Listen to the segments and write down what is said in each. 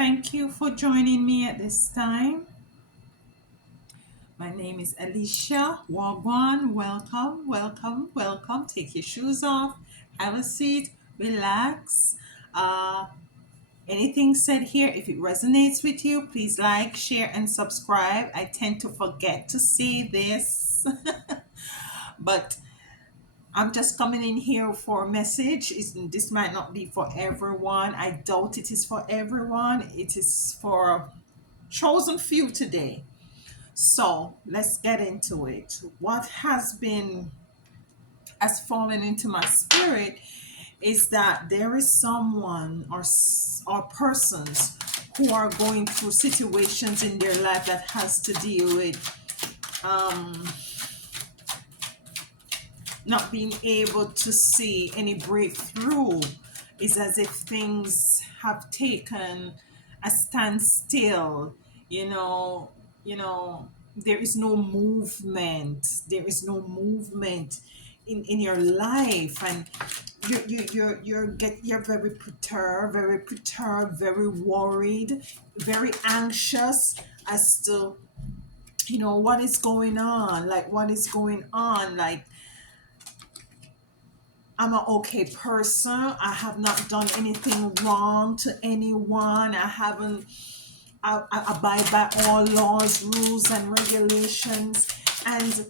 Thank you for joining me at this time. My name is Alicia Wagwan. Welcome, welcome, welcome. Take your shoes off, have a seat, relax. Uh, Anything said here, if it resonates with you, please like, share, and subscribe. I tend to forget to say this, but I'm just coming in here for a message. This might not be for everyone. I doubt it is for everyone. It is for chosen few today. So let's get into it. What has fallen into my spirit is that there is someone or persons who are going through situations in their life that has to deal with um, not being able to see any breakthrough. It's as if things have taken a standstill. you know there is no movement. In your life, and you're very perturbed, very worried, very anxious as to what is going on, like I'm an okay person. I have not done anything wrong to anyone. I abide by all laws, rules, and regulations. And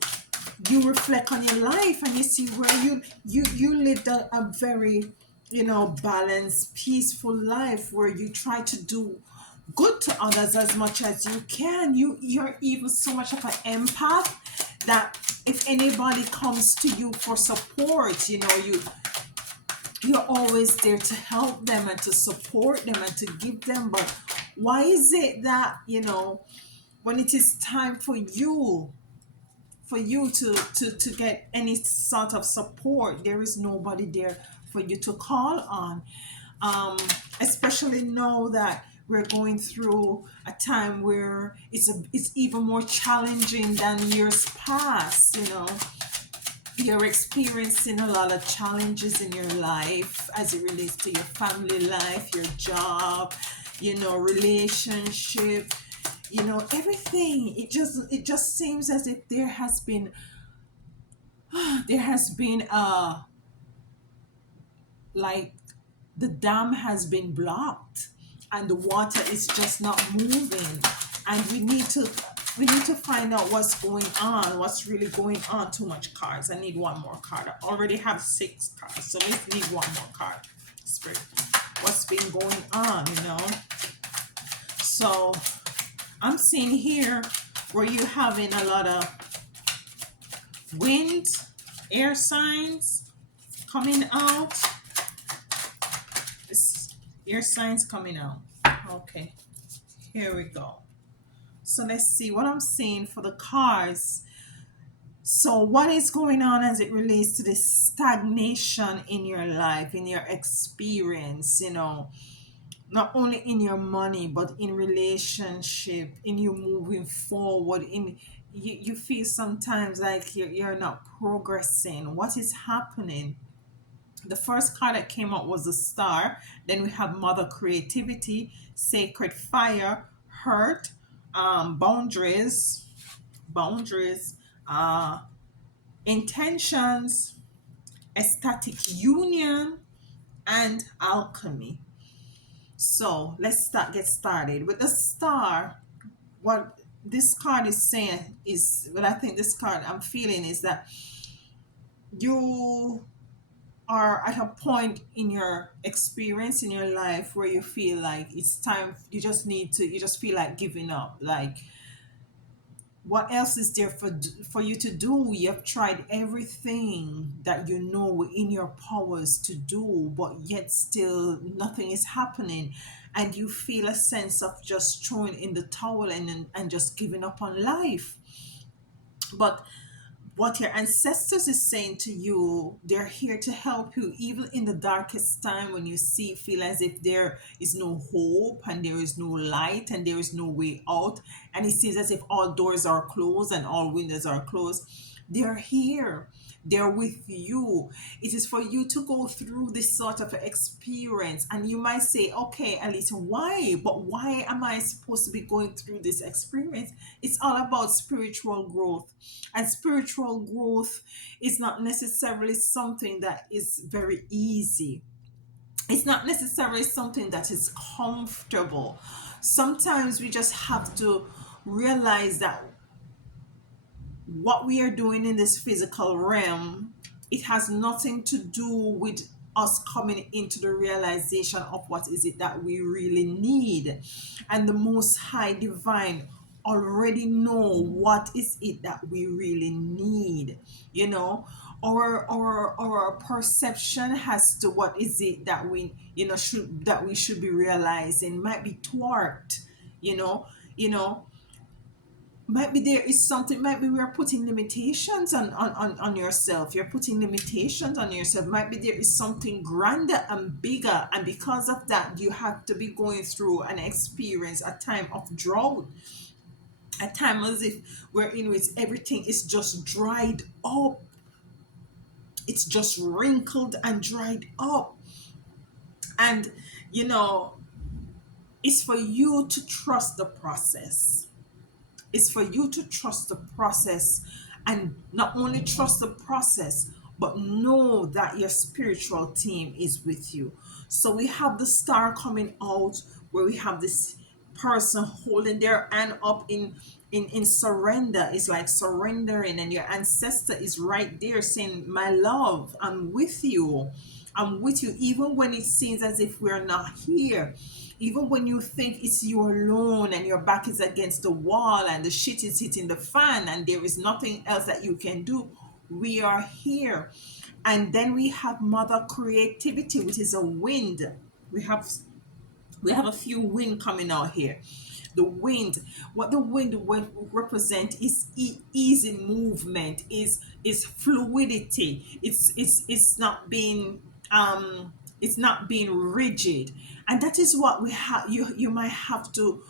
you reflect on your life and you see where you lived a very balanced, peaceful life where you try to do good to others as much as you can. You're even so much of an empath that if anybody comes to you for support, you're always there to help them and to support them and to give them. But why is it that when it is time for you to get any sort of support, there is nobody there for you to call on? um, Especially know that we're going through a time where it's even more challenging than years past. You're experiencing a lot of challenges in your life as it relates to your family life, your job, relationship, everything. It just seems as if there has been like the dam has been blocked and the water is just not moving, and we need to find out what's really going on. Too much cards. I need one more card. I already have 6 cards, so let's need one more card. Spirit, what's been going on? So I'm seeing here where you having a lot of wind, air signs coming out. This air signs coming out. Okay, here we go. So let's see what I'm seeing for the cards. So what is going on as it relates to this stagnation in your life, in your experience, not only in your money, but in relationship, in you moving forward, you feel sometimes like you're not progressing. What is happening? The first card that came out was the star. Then we have mother creativity, sacred fire, hurt, boundaries, uh, intentions, ecstatic union, and alchemy. So let's get started with the star. What this card is saying is, what I think this card I'm feeling is that you are at a point in your experience in your life where you feel like it's time. You just feel like giving up. Like, what else is there for you to do? You have tried everything that you know within your powers to do, but yet still nothing is happening, and you feel a sense of just throwing in the towel and just giving up on life. But what your ancestors is saying to you, they're here to help you even in the darkest time, when you feel as if there is no hope and there is no light and there is no way out, and it seems as if all doors are closed and all windows are closed. They're here. They're with you. It is for you to go through this sort of experience. And you might say, okay, Alicia, why? But why am I supposed to be going through this experience? It's all about spiritual growth. And spiritual growth is not necessarily something that is very easy. It's not necessarily something that is comfortable. Sometimes we just have to realize that what we are doing in this physical realm, it has nothing to do with us coming into the realization of what is it that we really need. And the Most High Divine already know what is it that we really need. You know, our perception as to what is it that we, should that we should be realizing might be thwarted. You know, you know might be there is something, might be we are putting limitations on yourself, you're putting limitations on yourself, might be there is something grander and bigger, and because of that you have to be going through an experience, a time of drought, a time as if we're in which everything is just dried up, it's just wrinkled and dried up. And you know it's for you to trust the process. It's for you to trust the process, and not only trust the process, but know that your spiritual team is with you. So we have the star coming out where we have this person holding their hand up in surrender. It's like surrendering, and your ancestor is right there saying, my love, I'm with you. I'm with you, even when it seems as if we're not here, even when you think it's you alone and your back is against the wall and the shit is hitting the fan and there is nothing else that you can do. We are here. And then we have mother creativity, which is a wind. We have a few wind coming out here. The wind, what the wind will represent is easy movement, is fluidity. It's not being rigid, and that is what we have. You might have to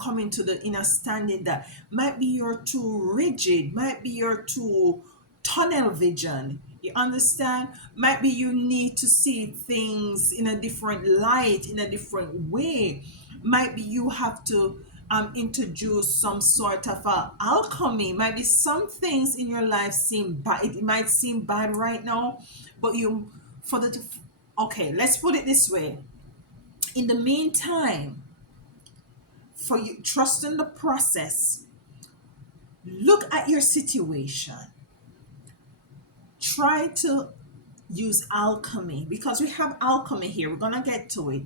come into the understanding that might be you're too rigid, might be you're too tunnel vision. You understand? Might be you need to see things in a different light, in a different way. Might be you have to introduce some sort of alchemy. Might be some things in your life seem bad. It might seem bad right now, but you for the okay. Let's put it this way. In the meantime, for you trusting the process, look at your situation. Try to use alchemy, because we have alchemy here, we're gonna get to it,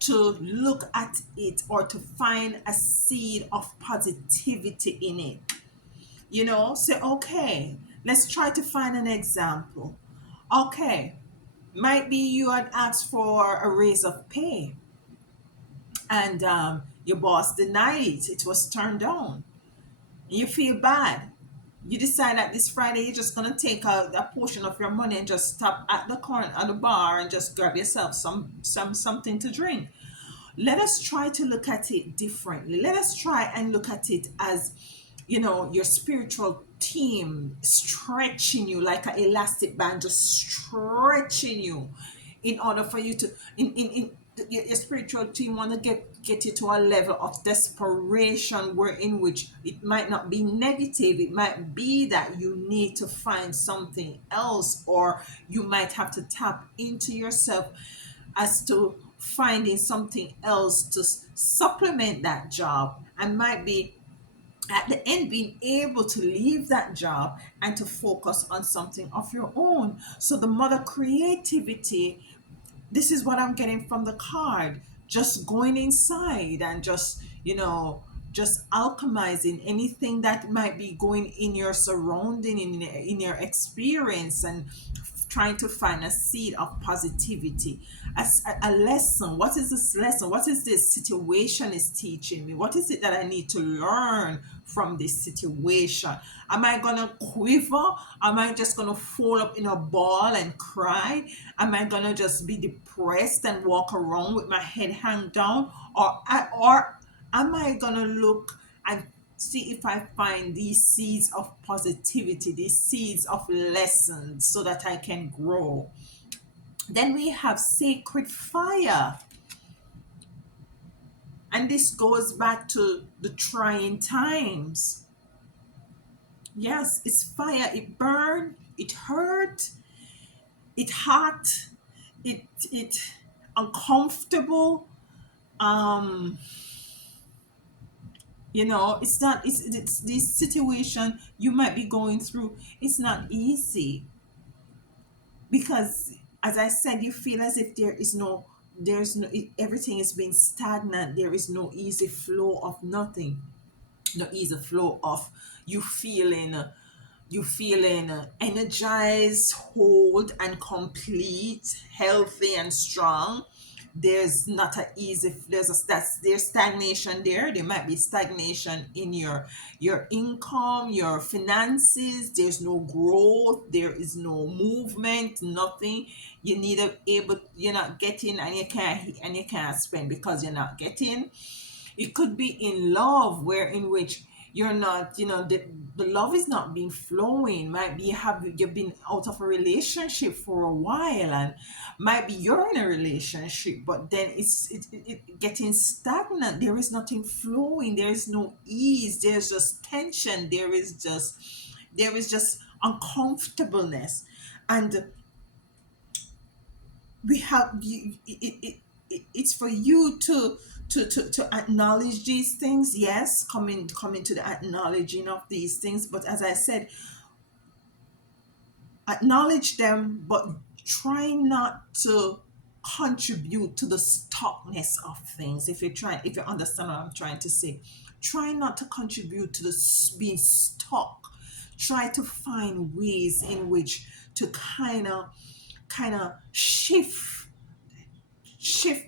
to look at it or to find a seed of positivity in it. Say, okay, let's try to find an example. Okay, might be you had asked for a raise of pay, and your boss denied it, it was turned down. You feel bad. You decide that this Friday you're just gonna take a portion of your money and just stop at the corner at the bar and just grab yourself something to drink. Let us try to look at it differently. Let us try and look at it as, your spiritual team stretching you like an elastic band, just stretching you in order for you to your spiritual team want to get you to a level of desperation, where in which it might not be negative, it might be that you need to find something else, or you might have to tap into yourself as to finding something else to supplement that job, and might be at the end being able to leave that job and to focus on something of your own. So the mother creativity, this is what I'm getting from the card. Just going inside and just alchemizing anything that might be going in your surrounding, in your experience, and trying to find a seed of positivity, as a lesson. What is this lesson? What is this situation is teaching me? What is it that I need to learn from this situation? Am I gonna quiver? Am I just gonna fall up in a ball and cry? Am I gonna just be depressed and walk around with my head hang down, or am I gonna look and see if I find these seeds of positivity, these seeds of lessons so that I can grow. Then we have sacred fire. And this goes back to the trying times. Yes, it's fire. It burned, it hurt, it hot, it uncomfortable. Um, it's not it's this situation you might be going through. It's not easy because, as I said, you feel as if there's no everything is being stagnant. There is no easy flow of nothing, no easy flow of you feeling energized, whole and complete, healthy and strong. There's not a easy there's stagnation there. There might be stagnation in your income, your finances. There's no growth, there is no movement, nothing. You need to able you're not getting, and you can't spend because you're not getting. It could be in love, where in which you're not, the love is not being flowing. Might be you've been out of a relationship for a while, and might be you're in a relationship, but then it getting stagnant. There is nothing flowing. There is no ease. There's just tension. There is just uncomfortableness. And we have you it's for you to acknowledge these things. Yes, coming to the acknowledging of these things, but as I said, acknowledge them, but try not to contribute to the stuckness of things. If you understand what I'm trying to say, try not to contribute to the being stuck. Try to find ways in which to kind of shift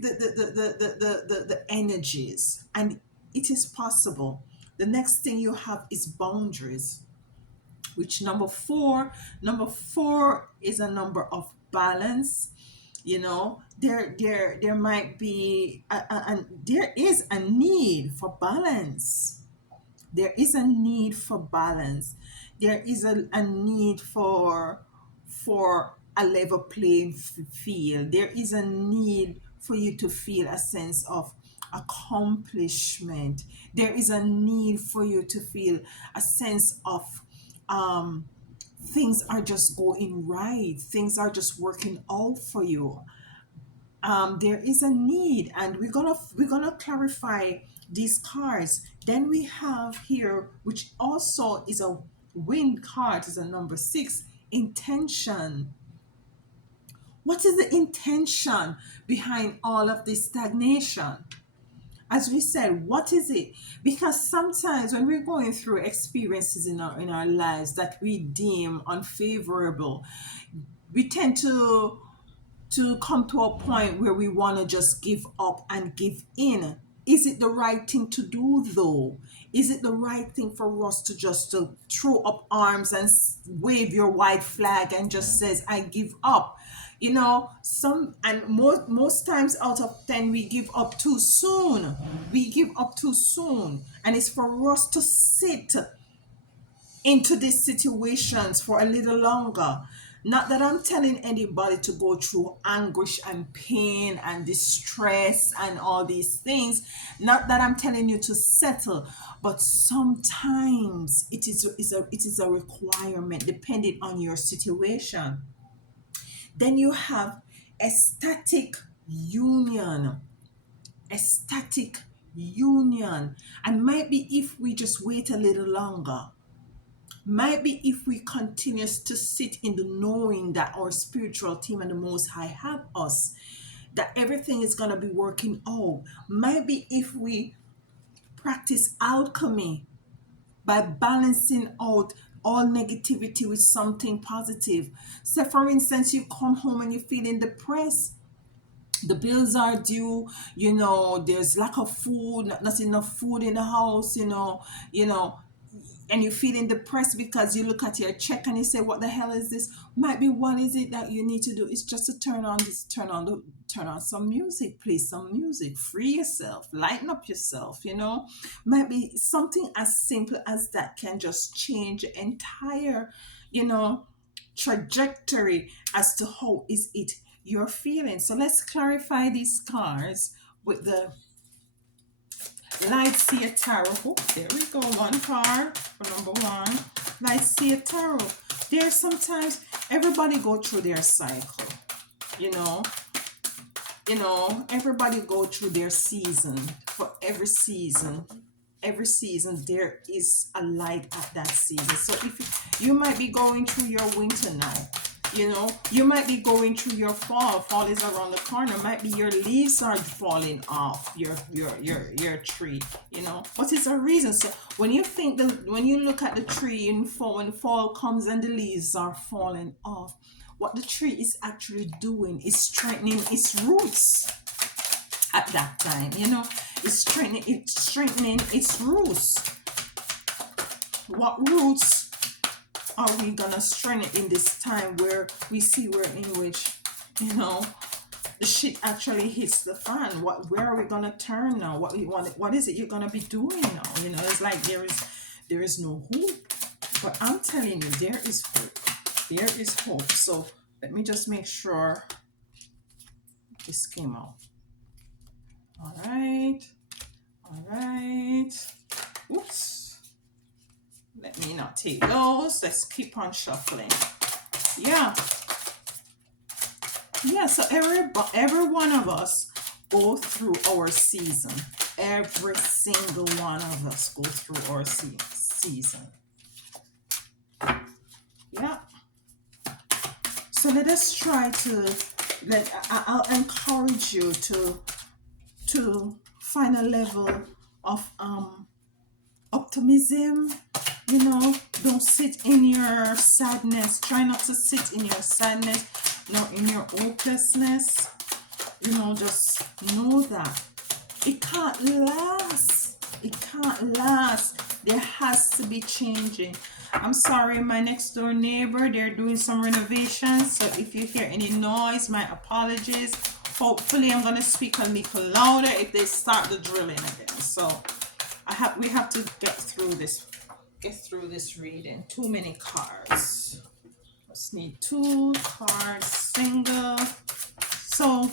the energies, and it is possible. The next thing you have is boundaries, which number four is a number of balance. There might be there is a need for balance. There is a need for balance. There is a need for a level playing field. There is a need for you to feel a sense of accomplishment. There is a need for you to feel a sense of um, things are just going right. Things are just working out for you. There is a need, and we're gonna clarify these cards. Then we have here, which also is a wind card, is a number 6, intention. What is the intention behind all of this stagnation? As we said, what is it? Because sometimes when we're going through experiences in our lives that we deem unfavorable, we tend to come to a point where we want to just give up and give in. Is it the right thing to do though? Is it the right thing for us to just to throw up arms and wave your white flag and just says I give up? Some and most times out of 10 we give up too soon. We give up too soon, and it's for us to sit into these situations for a little longer. Not that I'm telling anybody to go through anguish and pain and distress and all these things. Not that I'm telling you to settle, but sometimes it is a requirement depending on your situation. Then you have ecstatic union. Ecstatic union. And might be if we just wait a little longer, might be if we continue to sit in the knowing that our spiritual team and the Most High have us, that everything is going to be working out. Might be if we practice alchemy by balancing out all negativity with something positive. So, for instance, you come home and you're feeling depressed. The bills are due, there's lack of food, not enough food in the house. and you're feeling depressed because you look at your check and you say, what the hell is this? Might be, what is it that you need to do? It's just to turn on some music, play some music, free yourself, lighten up yourself, might be something as simple as that can just change the entire, you know trajectory as to how is it you're feeling. So let's clarify these cards with the Light Seer Tarot. Oh, there we go. One card for number one. Light Seer Tarot. There's sometimes everybody go through their cycle. You know, everybody go through their season. For every season there is a light at that season. So if you might be going through your winter now, you might be going through your fall is around the corner, might be your leaves are falling off your tree, what is a reason. So when you look at the tree in fall, when fall comes and the leaves are falling off, what the tree is actually doing is strengthening its roots at that time. It's strengthening its roots. What roots are we gonna strengthen in this time where we see we're in which, the shit actually hits the fan? Where are we gonna turn now? What is it you're gonna be doing now? It's like there is no hope. But I'm telling you, there is hope. There is hope. So let me just make sure this came out. All right. Oops. Let me not take those. Let's keep on shuffling. Yeah. So every one of us go through our season. Every single one of us go through our season. Yeah. So let us try to I'll encourage you to find a level of optimism. Don't sit in your sadness. Try not to sit in your sadness, nor in your hopelessness. Just know that it can't last. There has to be changing. I'm sorry, my next door neighbor, they're doing some renovations, so if you hear any noise, my apologies. Hopefully I'm gonna speak a little louder if they start the drilling again. So we have to get through this reading. Too many cards. Just need 2 cards, single. So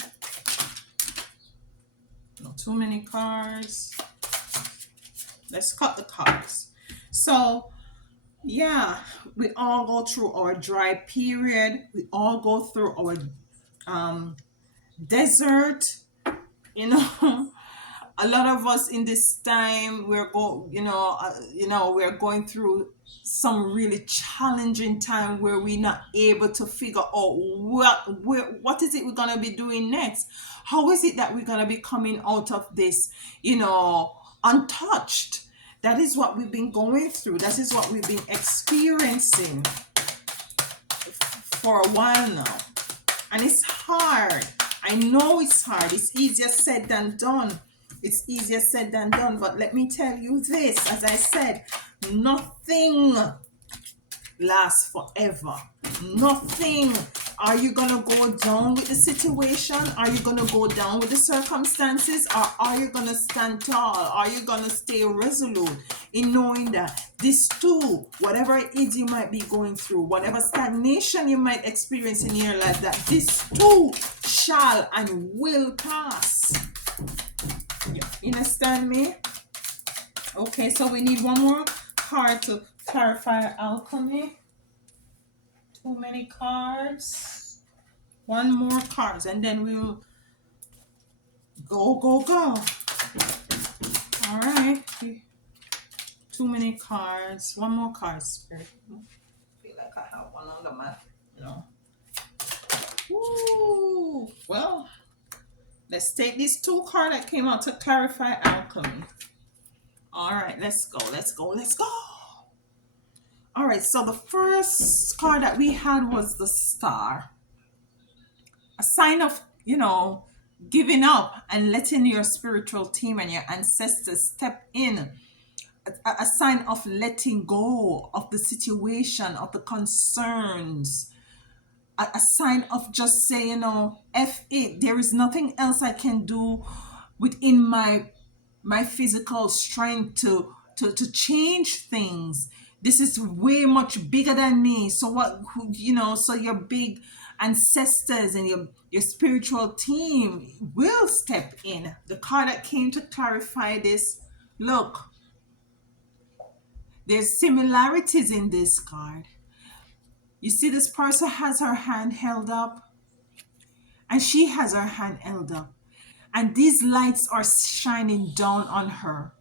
not too many cards. Let's cut the cards. So yeah, we all go through our dry period. We all go through our desert. A lot of us in this time we're going through some really challenging time where we're not able to figure out what is it we're gonna be doing next. How is it that we're gonna be coming out of this, untouched? That is what we've been going through. That is what we've been experiencing for a while now. And it's hard. I know it's hard. It's easier said than done. But let me tell you this, as I said, nothing lasts forever. Nothing. Are you going to go down with the situation? Are you going to go down with the circumstances? Or are you going to stand tall? Are you going to stay resolute in knowing that this too, whatever it is you might be going through, whatever stagnation you might experience in your life, that this too shall and will pass? You understand me? Okay, so we need one more card to clarify alchemy. Too many cards. One more cards, and then we'll go. All right. Too many cards. One more card, Spirit. I feel like I have one on the mat. Woo! Well, let's take these 2 cards that came out to clarify alchemy. All right, let's go. All right, so the first card that we had was the Star. A sign of, giving up and letting your spiritual team and your ancestors step in a sign of letting go of the situation, of the concerns, a sign of just saying, F it. There is nothing else I can do within my physical strength to change things. This is way much bigger than me. So so your big ancestors and your spiritual team will step in. The card that came to clarify this, look, there's similarities in this card. You see, this person has her hand held up, and she has her hand held up, and these lights are shining down on her.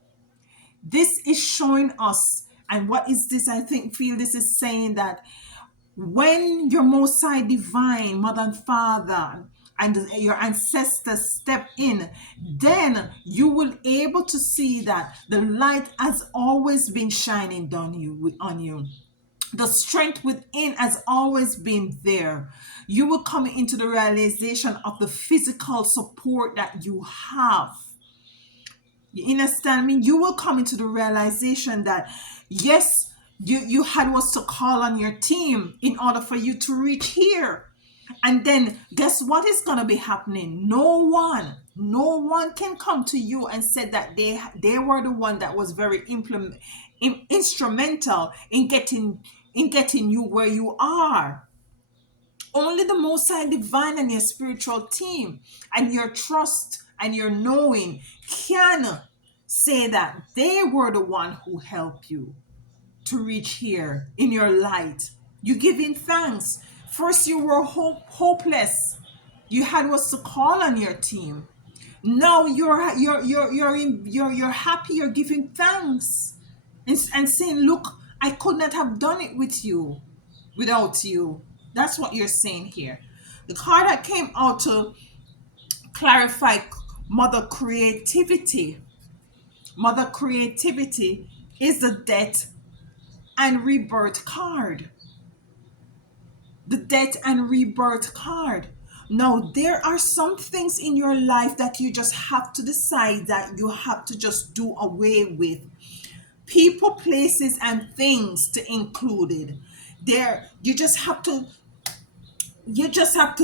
This is showing us, and what is this? I feel this is saying that when your Most High Divine Mother and Father and your ancestors step in, then you will able to see that the light has always been shining down on you. The strength within has always been there. You will come into the realization of the physical support that you have. You understand me? You will come into the realization that yes, you had was to call on your team in order for you to reach here. And then guess what is going to be happening? No one can come to you and said that they were the one that was very instrumental in getting you where you are. Only the Most High Divine and your spiritual team and your trust and your knowing can say that they were the one who helped you to reach here in your light. You giving thanks. First you were hopeless. You had was to call on your team. Now you're happy. You're giving thanks and saying, "Look, I could not have done it without you." That's what you're saying here. The card that came out to clarify mother creativity. Mother creativity is the death and rebirth card. The death and rebirth card. Now, there are some things in your life that you just have to decide that you have to just do away with. People, places, and things to included. There, you just have to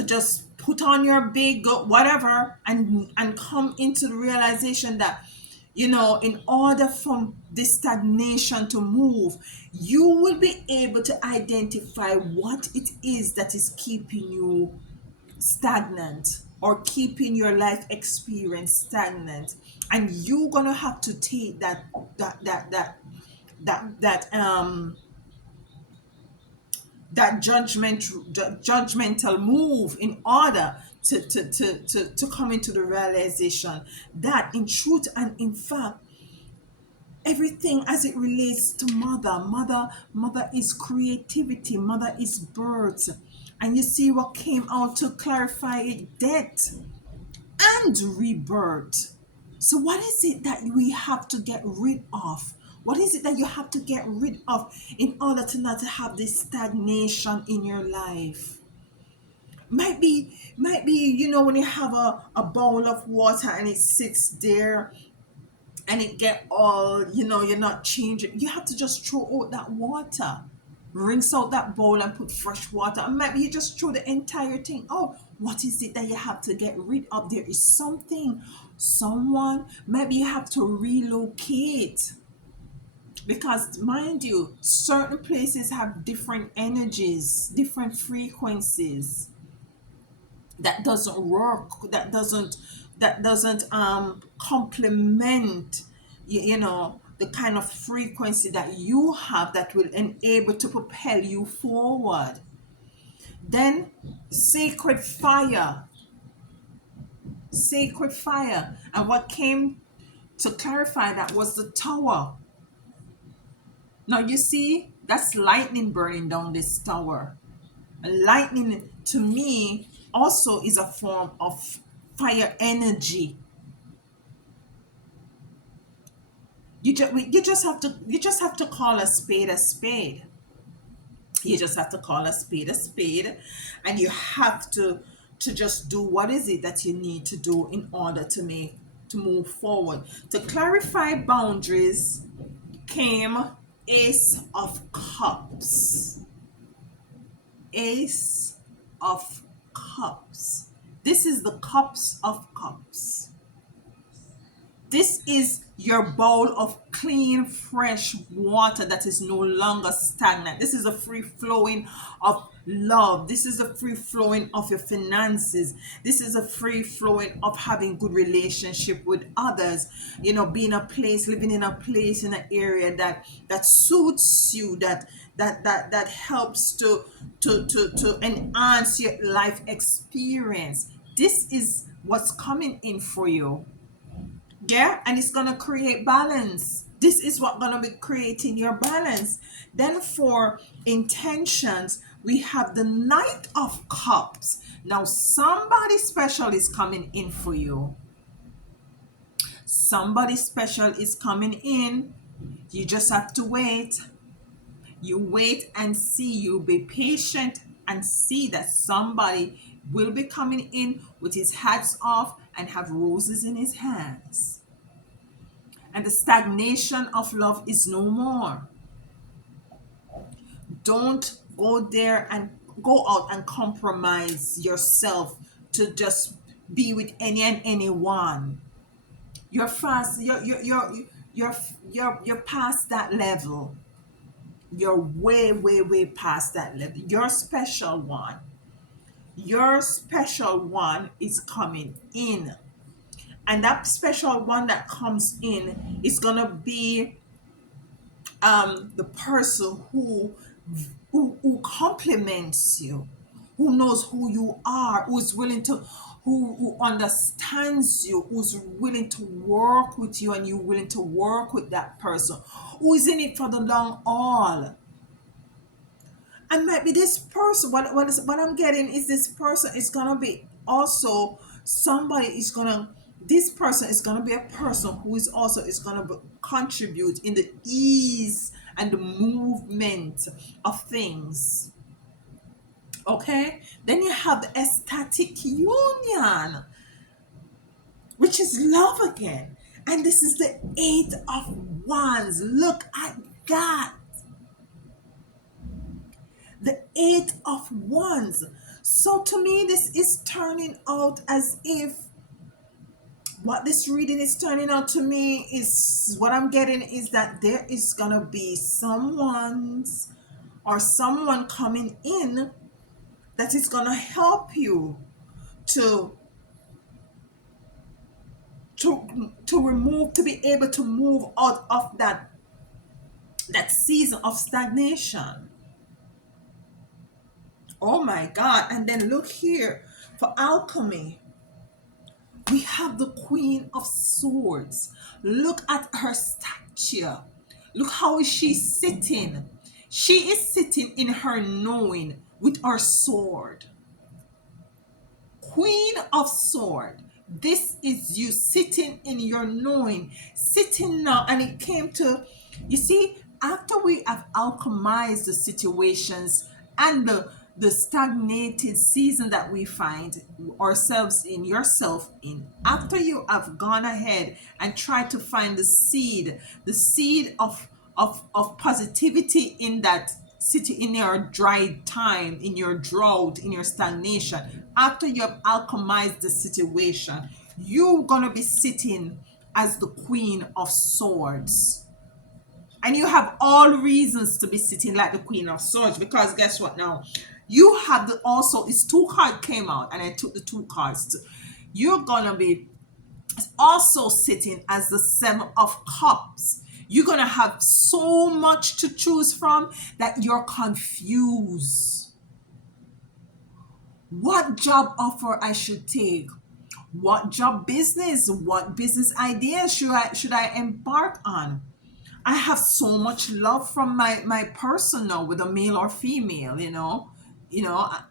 just put on your big whatever and come into the realization that in order for this stagnation to move, you will be able to identify what it is that is keeping you stagnant or keeping your life experience stagnant, and you're gonna have to take that judgmental move in order to come into the realization that in truth and in fact, everything as it relates to mother is creativity, mother is birth. And you see what came out to clarify it: death and rebirth. So what is it that we have to get rid of? What is it that you have to get rid of in order to not have this stagnation in your life? Might be when you have a bowl of water and it sits there and it get all, you're not changing. You have to just throw out that water. Rinse out that bowl and put fresh water. And maybe you just throw the entire thing out. What is it that you have to get rid of? There is something, someone, maybe you have to relocate. Because mind you, certain places have different energies, different frequencies that doesn't work, that doesn't complement the kind of frequency that you have that will enable to propel you forward. Then sacred fire. Sacred fire. And what came to clarify that was the tower. Now you see, that's lightning burning down this tower. And lightning to me also is a form of fire energy. You just have to call a spade a spade. You just have to call a spade, and you have to just do what is it that you need to do in order to move forward. To clarify boundaries came Ace of Cups. Ace of Cups. This is the Cups of Cups. This is your bowl of clean, fresh water that is no longer stagnant. This is a free flowing of love. This is a free flowing of your finances. This is a free flowing of having good relationship with others. You know, being a place, living in a place, in an area that suits you, that helps to enhance your life experience. This is what's coming in for you. Yeah, and it's gonna create balance. This is what gonna be creating your balance. Then for intentions, we have the Knight of Cups. Now somebody special is coming in for you. Somebody special is coming in. You just have to wait. You wait and see. You be patient and see that somebody will be coming in with his hats off and have roses in his hands, and the stagnation of love is no more. Don't go there and go out and compromise yourself to just be with any and anyone. You're fast. You're past that level. You're way past that level. You're special one. Your special one is coming in, and that special one that comes in is gonna be the person who compliments you, who knows who you are, who's willing to, who understands you, who's willing to work with you, and you willing to work with that person, who is in it for the long haul. And might be this person, what I'm getting is this person is gonna be also somebody is gonna, this person is gonna be a person who is also is gonna contribute in the ease and the movement of things. Okay, then you have the ecstatic union, which is love again, and this is the Eight of Wands. Look at that, the Eight of Wands. So to me, this is turning out as if what this reading is turning out to me is, what I'm getting is that there is gonna be someone's or someone coming in that is gonna help you to remove, to be able to move out of that season of stagnation. Oh my God. And then look here for alchemy. We have the Queen of Swords. Look at her stature. Look how is she sitting. She is sitting in her knowing with her sword. Queen of Sword. This is you sitting in your knowing, sitting now. And it came to, you see, after we have alchemized the situations and the stagnated season that we find ourselves in, yourself in, after you have gone ahead and tried to find the seed of positivity in that city, in your dry time, in your drought, in your stagnation, after you have alchemized the situation, you're gonna be sitting as the Queen of Swords. And you have all reasons to be sitting like the Queen of Swords, because guess what now? You have the, also, it's two cards came out and I took the two cards too. You're gonna be also sitting as the Seven of Cups. You're gonna have so much to choose from that you're confused. What job offer I should take? What job business? What business ideas should I embark on? I have so much love from my person now, whether male or female, you know, I-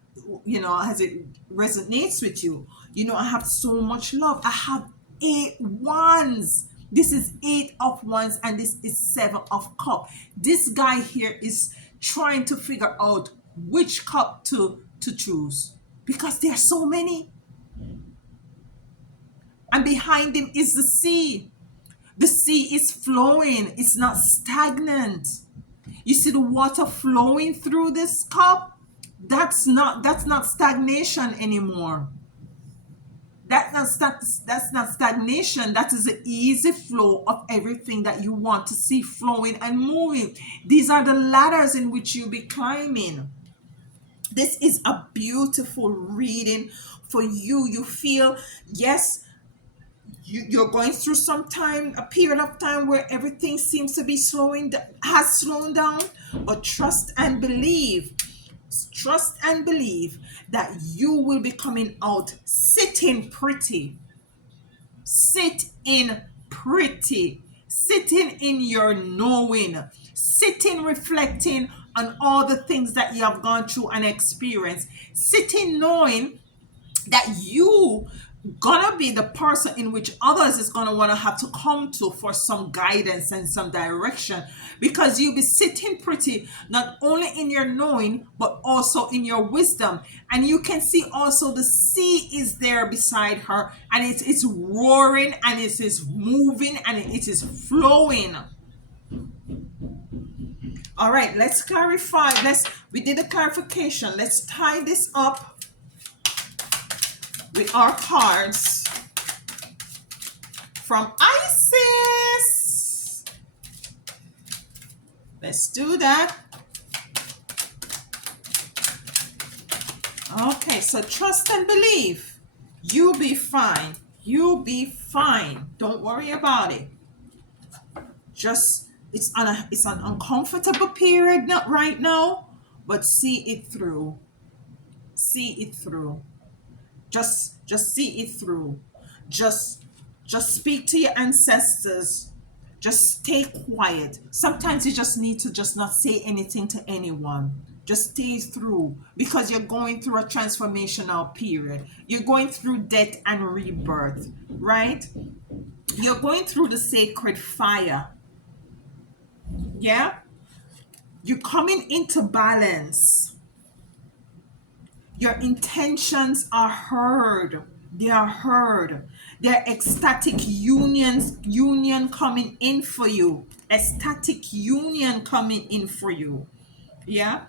as it resonates with you. I have so much love. I have eight wands. This is Eight of Wands, and this is Seven of Cup. This guy here is trying to figure out which cup to choose, because there are so many, and behind him is the sea. The sea is flowing. It's not stagnant. You see the water flowing through this cup? That's not stagnation anymore. That's not stagnation. That is the easy flow of everything that you want to see flowing and moving. These are the ladders in which you'll be climbing. This is a beautiful reading for you. You feel, yes, you're going through some time, a period of time where everything seems to be has slowed down, but trust and believe that you will be coming out sitting pretty, sit in pretty, sitting in your knowing, sitting reflecting on all the things that you have gone through and experienced, sitting knowing that you gonna be the person in which others is gonna want to have to come to for some guidance and some direction, because you'll be sitting pretty not only in your knowing but also in your wisdom. And you can see also the sea is there beside her, and it's roaring and it is moving and it is flowing. All right, let's clarify. We did a clarification. Let's tie this up with our cards from Isis. Let's do that. Okay, so trust and believe. You'll be fine. You'll be fine. Don't worry about it. Just it's an uncomfortable period not right now, but see it through. See it through. Just see it through. Just speak to your ancestors. Just stay quiet. Sometimes you just need to just not say anything to anyone. Just stay through, because you're going through a transformational period. You're going through death and rebirth, right? You're going through the sacred fire. Yeah? You're coming into balance. Your intentions are heard. They are heard. They're ecstatic union coming in for you. Ecstatic union coming in for you. Yeah.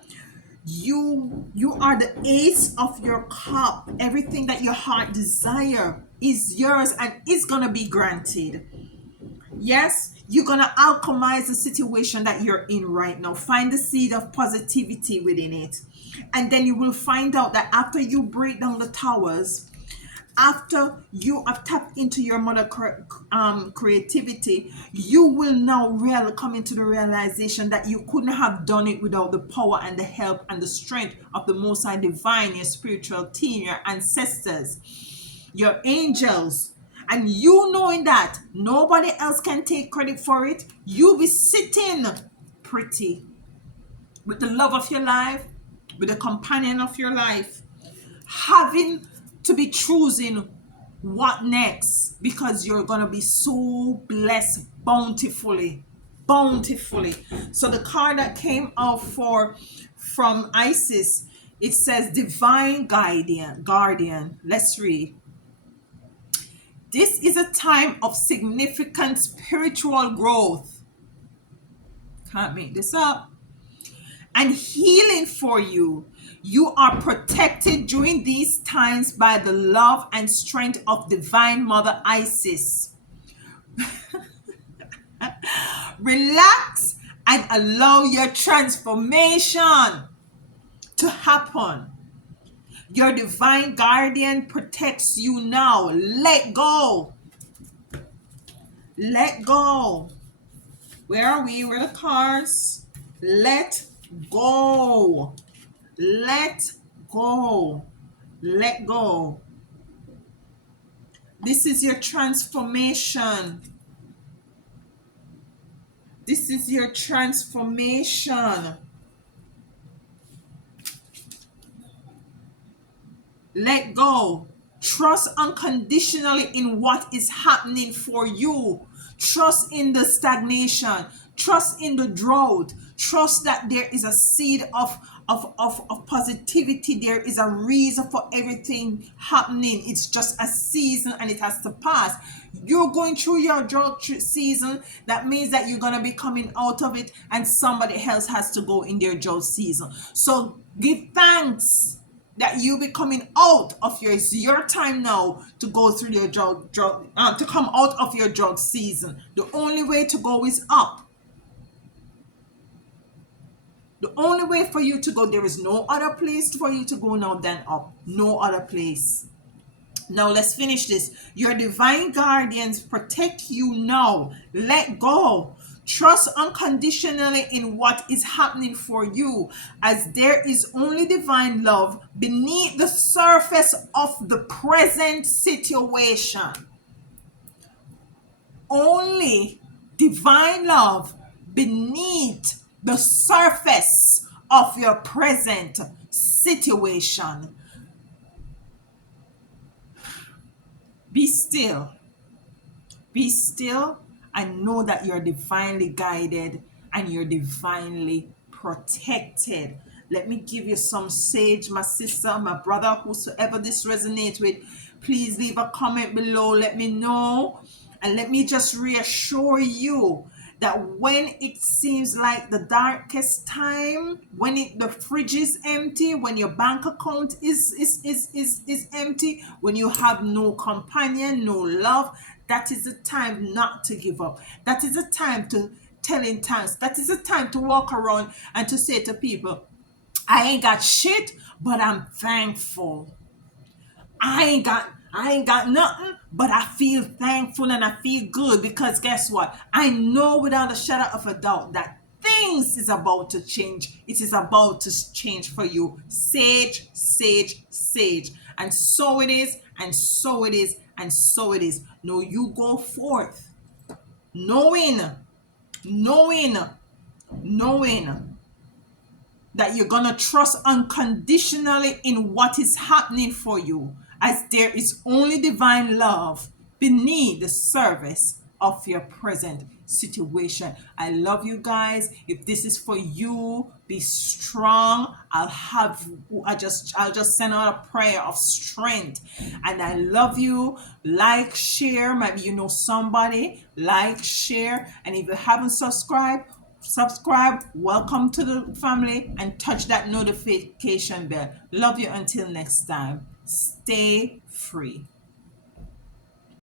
You are the ace of your cup. Everything that your heart desire is yours and is gonna be granted. Yes, you're gonna alchemize the situation that you're in right now. Find the seed of positivity within it. And then you will find out that after you break down the towers, after you have tapped into your mother creativity, you will now really come into the realization that you couldn't have done it without the power and the help and the strength of the Most High Divine, your spiritual team, your ancestors, your angels. And you knowing that nobody else can take credit for it, you'll be sitting pretty with the love of your life, with the companion of your life, having to be choosing what next, because you're gonna be so blessed bountifully. So the card that came out from Isis, it says divine guardian. Let's read. This is a time of significant spiritual growth. Can't make this up. And healing for you. You are protected during these times by the love and strength of Divine Mother Isis. Relax and allow your transformation to happen. Your divine guardian protects you now. Let go. Let go. Where are we? Where are the cards? Let go. Let go. Let go. This is your transformation. This is your transformation. Let go. Trust unconditionally in what is happening for you. Trust in the stagnation. Trust in the drought. Trust that there is a seed of of positivity. There is a reason for everything happening. It's just a season and it has to pass. You're going through your season. That means that you're going to be coming out of it, and somebody else has to go in their drought season. So give thanks that you be coming out of your, it's your time now to go through your to come out of your drought season. The only way to go is up. The only way for you to go, there is no other place for you to go now than up. No other place. Now let's finish this. Your divine guardians protect you now. Let go. Trust unconditionally in what is happening for you, as there is only divine love beneath the surface of the present situation. Only divine love beneath the surface of your present situation. Be still. Be still and know that you're divinely guided and you're divinely protected. Let me give you some sage, my sister, my brother, whosoever this resonates with. Please leave a comment below. Let me know. And let me just reassure you that when it seems like the darkest time, when the fridge is empty, when your bank account is empty, when you have no companion, no love, that is the time not to give up. That is the time to tell in thanks. That is the time to walk around and to say to people, I ain't got shit, but I'm thankful. I ain't got nothing, but I feel thankful and I feel good, because guess what? I know without a shadow of a doubt that things is about to change. It is about to change for you. Sage, sage, sage. And so it is, and so it is, and so it is. No, you go forth knowing, knowing, knowing that you're going to trust unconditionally in what is happening for you, as there is only divine love beneath the surface of your present situation. I love you guys. If this is for you, be strong. I'll just send out a prayer of strength. And I love you. Like, share. Maybe you know somebody. Like, share. And if you haven't subscribe, welcome to the family, and touch that notification bell. Love you until next time. Stay free.